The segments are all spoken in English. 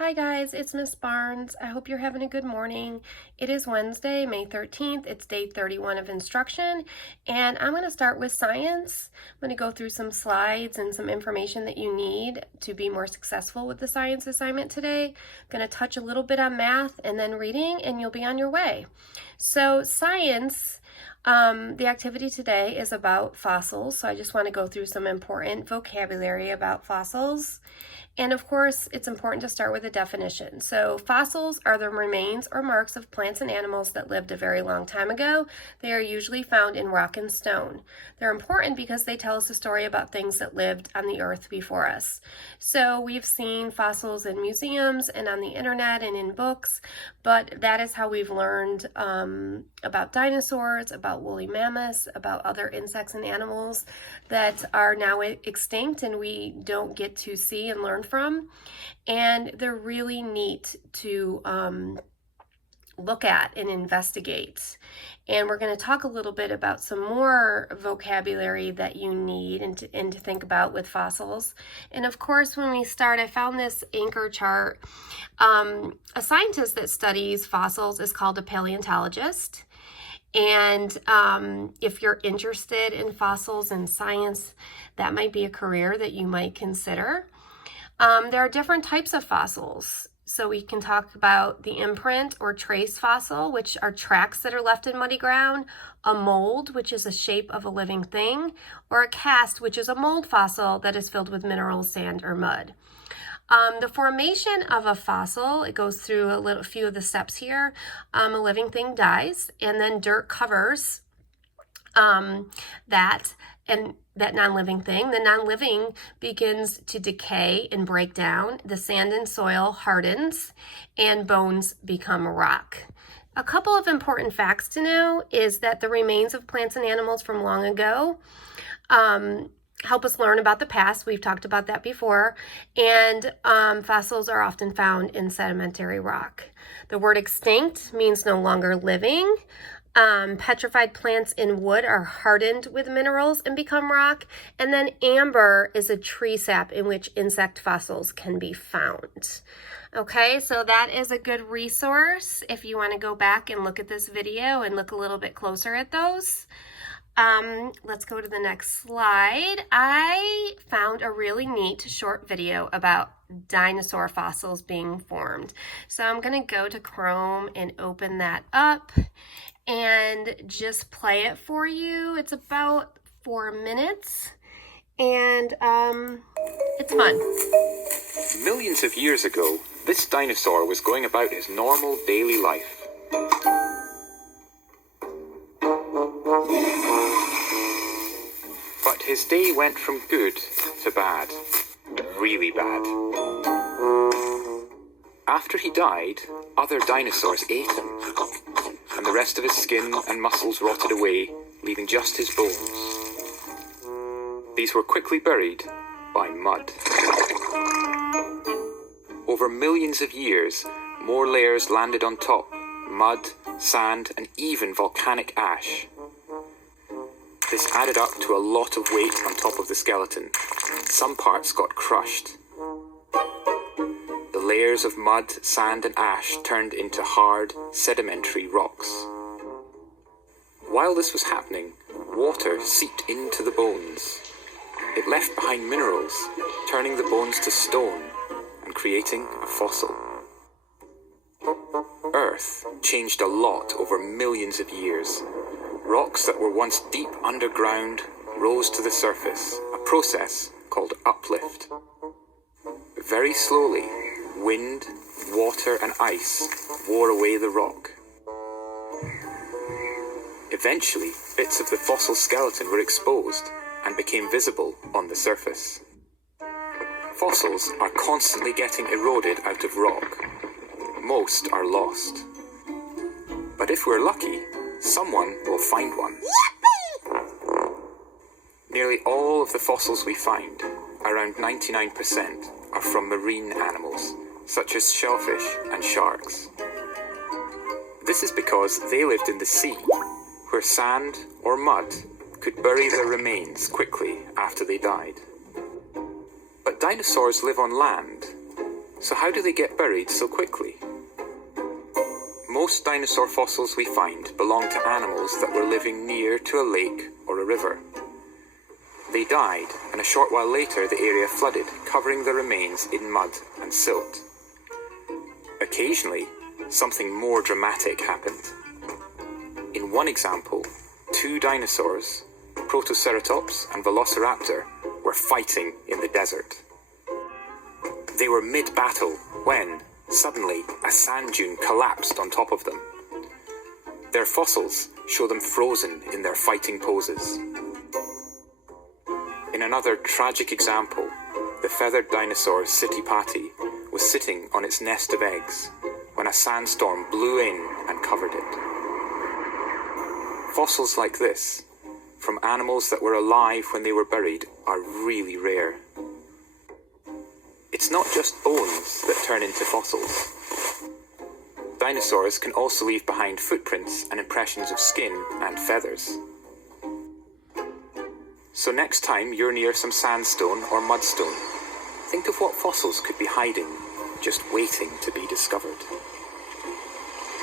Hi guys, it's Miss Barnes. I hope you're having a good morning. It is Wednesday, May 13th. It's day 31 of instruction, and I'm going to start with science. I'm going to go through some slides and some information that you need to be more successful with the science assignment today. I'm going to touch a little bit on math and then reading, and you'll be on your way. So science, the activity today is about fossils, so I just want to go through some important vocabulary about fossils. And of course, it's important to start with a definition. So fossils are the remains or marks of plants and animals that lived a very long time ago. They are usually found in rock and stone. They're important because they tell us a story about things that lived on the earth before us. So we've seen fossils in museums and on the internet and in books, but that is how we've learned about dinosaurs, about woolly mammoths, about other insects and animals that are now extinct and we don't get to see and learn from. And they're really neat to look at and investigate. And we're going to talk a little bit about some more vocabulary that you need and to think about with fossils. And of course, when we start, I found this anchor chart. A scientist that studies fossils is called a paleontologist. And if you're interested in fossils and science, that might be a career that you might consider. There are different types of fossils. So we can talk about the imprint or trace fossil, which are tracks that are left in muddy ground, a mold, which is a shape of a living thing, or a cast, which is a mold fossil that is filled with minerals, sand, or mud. The formation of a fossil, it goes through a few of the steps here. A living thing dies, and then dirt covers that non-living thing. The non-living begins to decay and break down. The sand and soil hardens, and bones become rock. A couple of important facts to know is that the remains of plants and animals from long ago help us learn about the past. We've talked about that before. And fossils are often found in sedimentary rock. The word extinct means no longer living. Petrified plants in wood are hardened with minerals and become rock. And then amber is a tree sap in which insect fossils can be found. Okay, so that is a good resource if you want to go back and look at this video and look a little bit closer at those. Let's go to the next slide. I found a really neat short video about dinosaur fossils being formed. So I'm going to go to Chrome and open that up and just play it for you. It's about 4 minutes and it's fun. Millions of years ago, this dinosaur was going about his normal daily life. But his day went from good to bad. Really bad. After he died, other dinosaurs ate him, and the rest of his skin and muscles rotted away, leaving just his bones. These were quickly buried by mud. Over millions of years, more layers landed on top: mud, sand, and even volcanic ash. This added up to a lot of weight on top of the skeleton. Some parts got crushed. The layers of mud, sand, and ash turned into hard, sedimentary rocks. While this was happening, water seeped into the bones. It left behind minerals, turning the bones to stone and creating a fossil. Earth changed a lot over millions of years. Rocks that were once deep underground rose to the surface, a process called uplift. Very slowly, wind, water, and ice wore away the rock. Eventually, bits of the fossil skeleton were exposed and became visible on the surface. Fossils are constantly getting eroded out of rock. Most are lost. But if we're lucky, someone will find one. Nearly all of the fossils we find, around 99%, are from marine animals, such as shellfish and sharks. This is because they lived in the sea, where sand or mud could bury their remains quickly after they died. But dinosaurs live on land, So how do they get buried so quickly? Most dinosaur fossils we find belong to animals that were living near to a lake or a river. They died, and a short while later the area flooded, covering the remains in mud and silt. Occasionally, something more dramatic happened. In one example, two dinosaurs, Protoceratops and Velociraptor, were fighting in the desert. They were mid-battle when, suddenly, a sand dune collapsed on top of them. Their fossils show them frozen in their fighting poses. In another tragic example, the feathered dinosaur Sittipati was sitting on its nest of eggs when a sandstorm blew in and covered it. Fossils like this, from animals that were alive when they were buried, are really rare. It's not just bones that turn into fossils. Dinosaurs can also leave behind footprints and impressions of skin and feathers. So next time you're near some sandstone or mudstone, think of what fossils could be hiding, just waiting to be discovered.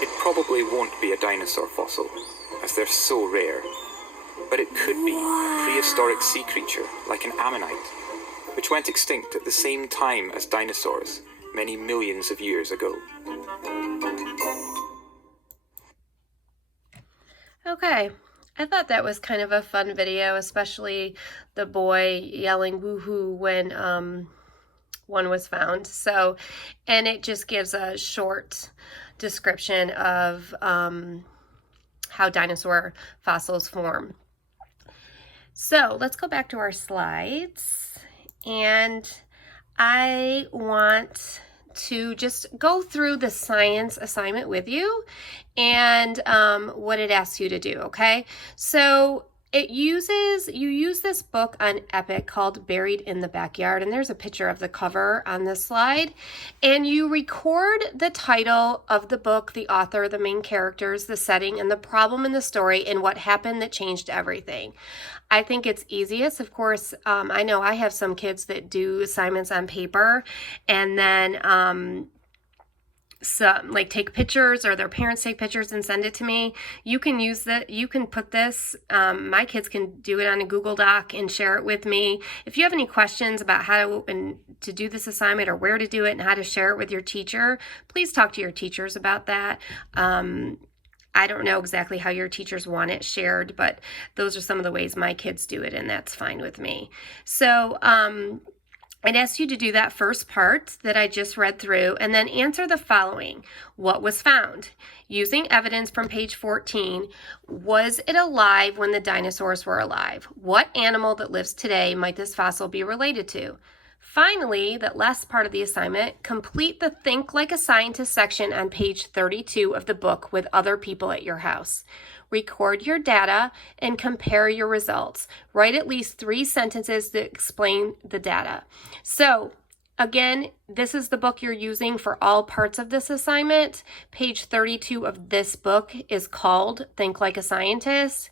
It probably won't be a dinosaur fossil, as they're so rare, but it could be a prehistoric sea creature like an ammonite, which went extinct at the same time as dinosaurs many millions of years ago. Okay, I thought that was kind of a fun video, especially the boy yelling woohoo when one was found. So, and it just gives a short description of how dinosaur fossils form. So let's go back to our slides, and I want to just go through the science assignment with you and what it asks you to do, okay? So you use this book on Epic called Buried in the Backyard, and there's a picture of the cover on this slide, and you record the title of the book, the author, the main characters, the setting, and the problem in the story, and what happened that changed everything. I think it's easiest, of course. I know I have some kids that do assignments on paper, and then like take pictures, or their parents take pictures and send it to me. You can use that. You can put this. My kids can do it on a Google Doc and share it with me. If you have any questions about how to do this assignment, or where to do it, and how to share it with your teacher, please talk to your teachers about that. I don't know exactly how your teachers want it shared, but those are some of the ways my kids do it, and that's fine with me. So I'd ask you to do that first part that I just read through, and then answer the following. What was found? Using evidence from page 14, was it alive when the dinosaurs were alive? What animal that lives today might this fossil be related to? Finally, that last part of the assignment, complete the Think Like a Scientist section on page 32 of the book with other people at your house. Record your data and compare your results. Write at least 3 sentences that explain the data. So, again, this is the book you're using for all parts of this assignment. Page 32 of this book is called Think Like a Scientist,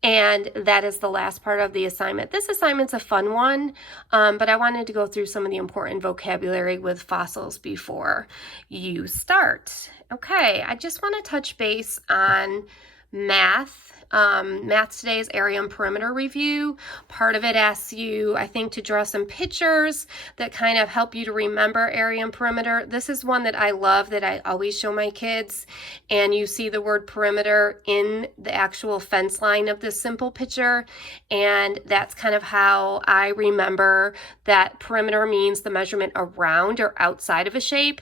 and that is the last part of the assignment. This assignment's a fun one, but I wanted to go through some of the important vocabulary with fossils before you start. Okay, I just want to touch base on math. Math today is area and perimeter review. Part of it asks you, I think, to draw some pictures that kind of help you to remember area and perimeter. This is one that I love, that I always show my kids, and you see the word perimeter in the actual fence line of this simple picture, and that's kind of how I remember that perimeter means the measurement around or outside of a shape.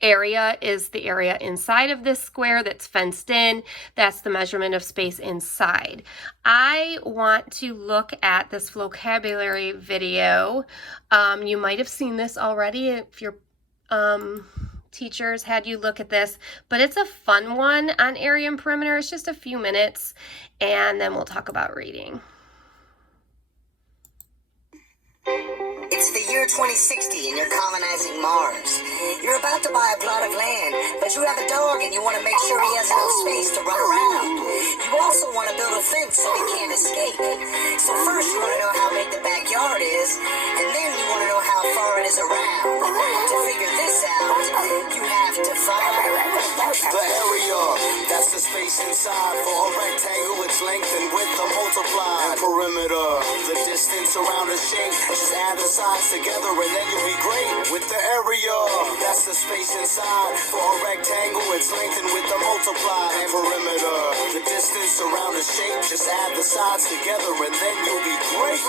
Area is the area inside of this square that's fenced in. That's the measurement of space inside. I want to look at this vocabulary video. You might have seen this already if your teachers had you look at this, but it's a fun one on area and perimeter. It's just a few minutes, and then we'll talk about reading. It's the year 2060 and you're colonizing Mars. You're about to buy a plot of land, but you have a dog and you want to make sure he has enough space to run around. You also want to build a fence so he can't escape. So first you want to know how big the backyard is, and then you want to know how far it is around. To figure space inside. For a rectangle, it's length and width are multiplied. And perimeter, the distance around a shape. Just add the sides together and then you'll be great with the area. That's the space inside. For a rectangle, it's length and width are multiplied. And perimeter, the distance around a shape. Just add the sides together and then you'll be great.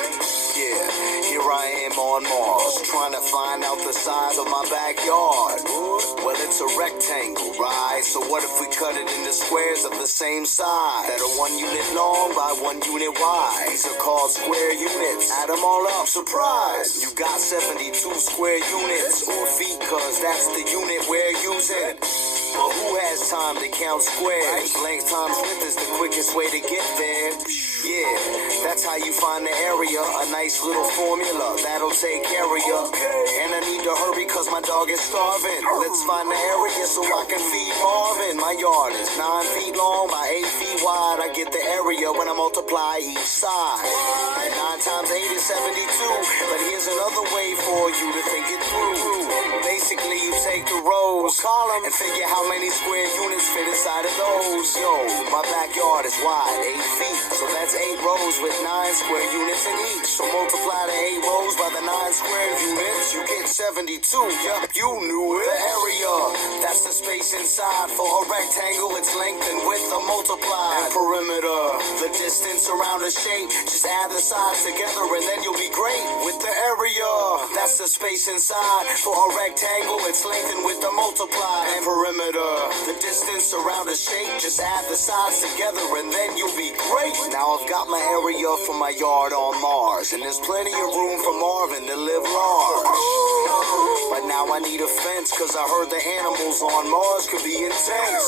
Yeah, here I am on Mars, trying to find out the size of my backyard. Well, it's a rectangle, right? So what if we cut it into squares of the same size that are 1 unit long by 1 unit wide? These are called square units. Add them all up, surprise! You got 72 square units, or feet, cause that's the unit we're using. But who has time to count squares? Length times width is the quickest way to get there. Yeah, that's how you find the area. A nice little formula that'll take care of you. And I need to hurry cause my dog is starving. Let's find the area so I can feed Marvin. My yard is 9 feet long by 8 feet wide. I get the area when I multiply each side. And 9 times 8 is 72. But here's another way for you to think it through. Basically, you take the rows, column, and figure how many square units fit inside of those. Yo, my backyard is wide, 8 feet. So that's 8 rows with 9 square units in each. So multiply the 8 rows by the 9 square units, you get 72. Yup, you knew it. The area, that's the space inside. For a rectangle, its length and width are multiplied. And perimeter, the distance around a shape. Just add the sides together and then you'll be great with the area. That's the space inside. For a rectangle, its length and width are multiplied. And perimeter, the distance around a shape. Just add the sides together and then you'll be great. Now I've got my area for my yard on Mars, and there's plenty of room for Marvin to live large. But now I need a fence, cause I heard the animals on Mars could be intense.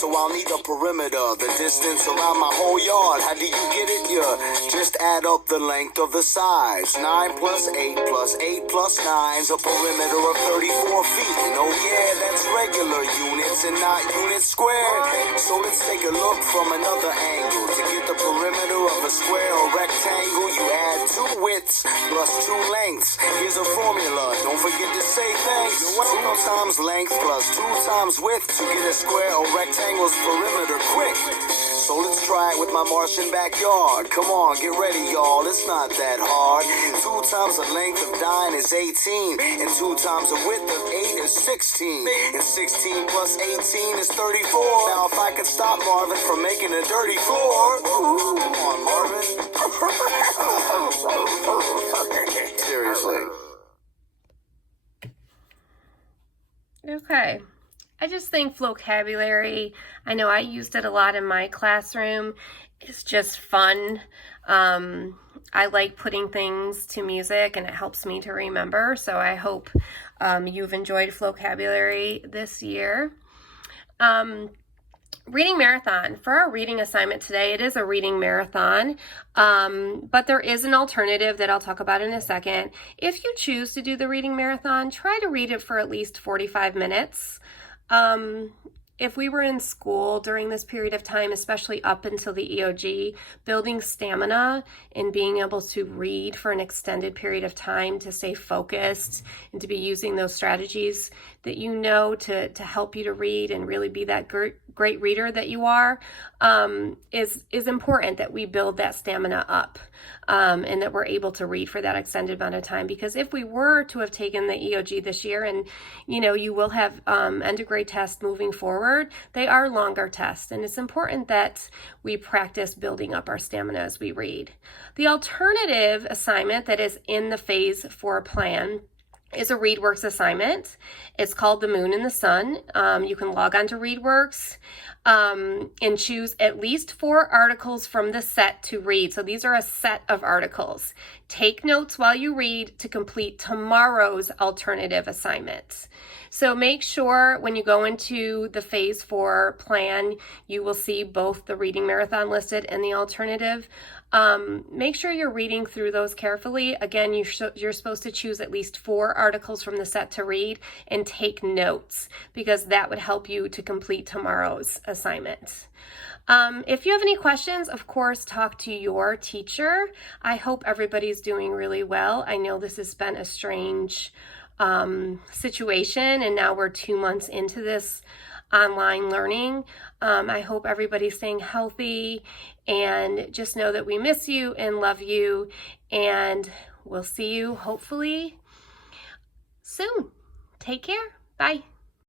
So I'll need a perimeter, the distance around my whole yard. How do you get it? Yeah, just add up the length of the sides. 9 plus 8 plus 8 plus 9's a perimeter of 34 feet. And oh yeah, that's regular units and not units squared. So let's take a look from another angle. To get the perimeter of a square or rectangle, you add 2 widths plus 2 lengths. Here's a formula, don't forget to say thanks. 2 times length plus 2 times width to get a square or rectangle's perimeter quick. So let's try it with my Martian backyard. Come on, get ready, y'all. It's not that hard. 2 times the length of 9 is 18. And 2 times the width of 8 is 16. And 16 plus 18 is 34. Now if I could stop Marvin from making a dirty floor. Ooh, come on, Marvin. Seriously. Okay. I just think vocabulary, I know I used it a lot in my classroom. It's just fun. I like putting things to music and it helps me to remember. So I hope you've enjoyed vocabulary this year. Reading marathon. For our reading assignment today, it is a reading marathon, but there is an alternative that I'll talk about in a second. If you choose to do the reading marathon, try to read it for at least 45 minutes. If we were in school during this period of time, especially up until the EOG, building stamina and being able to read for an extended period of time to stay focused and to be using those strategies that you know to help you to read and really be that great reader that you are, is important that we build that stamina up and that we're able to read for that extended amount of time. Because if we were to have taken the EOG this year, and you will have end of grade tests moving forward, they are longer tests, and it's important that we practice building up our stamina as we read. The alternative assignment that is in the Phase 4 plan is a ReadWorks assignment. It's called The Moon and the Sun. You can log on to ReadWorks and choose at least 4 articles from the set to read. So these are a set of articles. Take notes while you read to complete tomorrow's alternative assignments. So make sure when you go into the Phase 4 plan, you will see both the reading marathon listed and the alternative. Make sure you're reading through those carefully. Again, you're supposed to choose at least 4 articles from the set to read and take notes, because that would help you to complete tomorrow's assignment. If you have any questions, of course, talk to your teacher. I hope everybody's doing really well. I know this has been a strange situation, and now we're 2 months into this online learning. I hope everybody's staying healthy, and just know that we miss you and love you, and we'll see you hopefully soon. Take care. Bye.